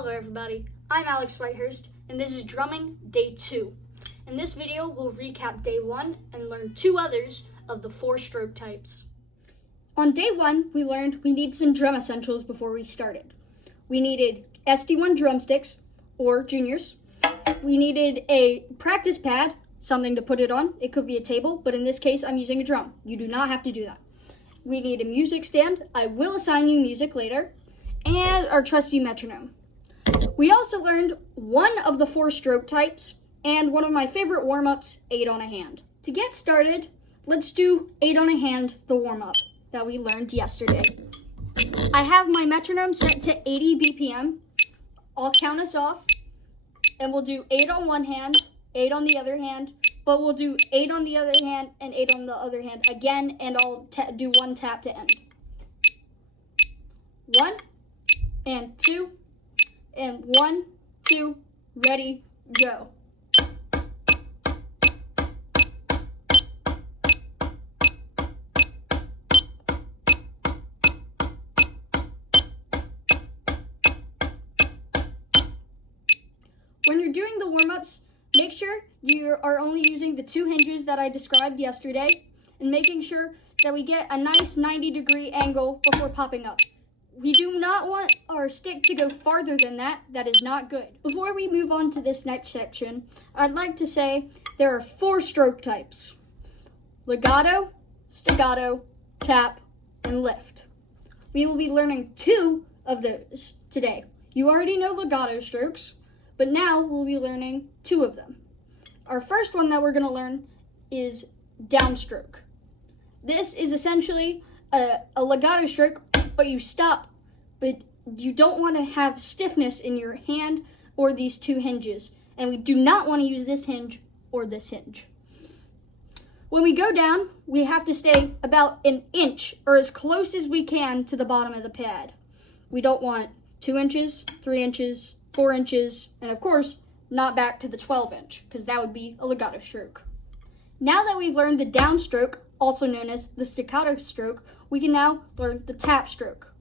Hello everybody, I'm Alex Whitehurst, and this is Drumming Day 2. In this video, we'll recap Day 1 and learn 2 others of the 4 stroke types. On Day 1, we learned we need some drum essentials before we started. We needed SD1 drumsticks, or juniors. We needed a practice pad, something to put it on. It could be a table, but in this case, I'm using a drum. You do not have to do that. We need a music stand. I will assign you music later. And our trusty metronome. We also learned one of the 4 stroke types and one of my favorite warm-ups, 8 on a hand. To get started, let's do 8 on a hand, the warm-up that we learned yesterday. I have my metronome set to 80 BPM. I'll count us off and we'll do 8 on one hand, 8 on the other hand, but we'll do 8 on the other hand and 8 on the other hand again, and I'll do one tap to end. 1 and 2 and 1, 2, ready, go. When you're doing the warm-ups, make sure you are only using the 2 hinges that I described yesterday, and making sure that we get a nice 90-degree angle before popping up. We do not want our stick to go farther than that. That is not good. Before we move on to this next section, I'd like to say there are 4 stroke types: legato, staccato, tap, and lift. We will be learning 2 of those today. You already know legato strokes, but now we'll be learning 2 of them. Our first one that we're going to learn is downstroke. This is essentially a legato stroke, but you stop, but you don't want to have stiffness in your hand or these 2 hinges, and we do not want to use this hinge or this hinge. When we go down, we have to stay about an inch or as close as we can to the bottom of the pad. We don't want 2 inches, 3 inches, 4 inches, and of course, not back to the 12 inch, because that would be a legato stroke. Now that we've learned the downstroke, also known as the staccato stroke, we can now learn the tap stroke.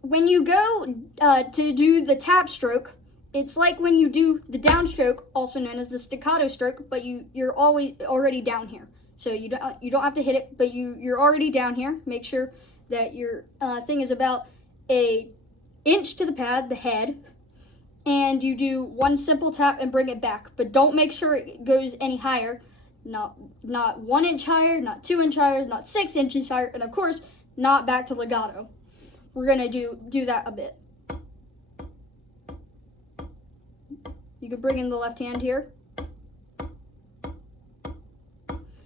When you go to do the tap stroke, it's like when you do the downstroke, also known as the staccato stroke, but you're always already down here. So you don't have to hit it, but you're already down here. Make sure that your thing is about an inch to the pad, the head, and you do one simple tap and bring it back. But don't make sure it goes any higher. Not 1 inch higher, not 2 inch higher, not 6 inches higher, and of course, not back to legato. We're gonna do that a bit. You can bring in the left hand here.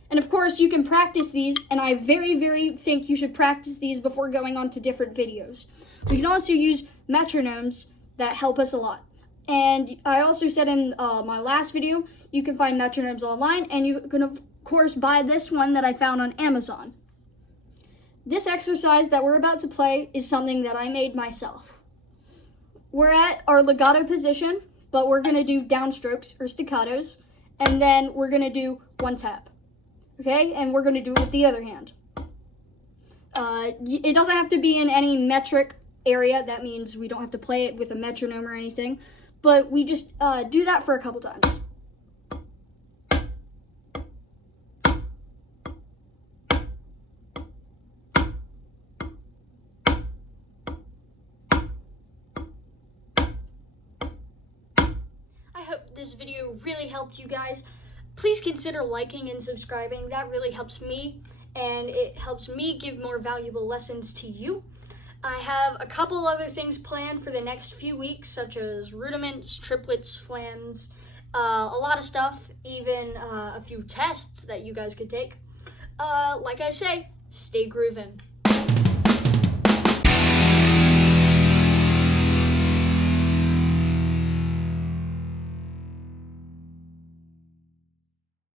And of course, you can practice these, and I very think you should practice these before going on to different videos. We can also use metronomes that help us a lot. And I also said in my last video, you can find metronomes online, and you can of course buy this one that I found on Amazon. This exercise that we're about to play is something that I made myself. We're at our legato position, but we're gonna do downstrokes or staccatos, and then we're gonna do one tap. Okay, and we're gonna do it with the other hand. It doesn't have to be in any metric area. That means we don't have to play it with a metronome or anything, but we just do that for a couple times. I hope this video really helped you guys. Please consider liking and subscribing. That really helps me, and it helps me give more valuable lessons to you. I have a couple other things planned for the next few weeks, such as rudiments, triplets, flams, a lot of stuff, even a few tests that you guys could take. Like I say, stay groovin'.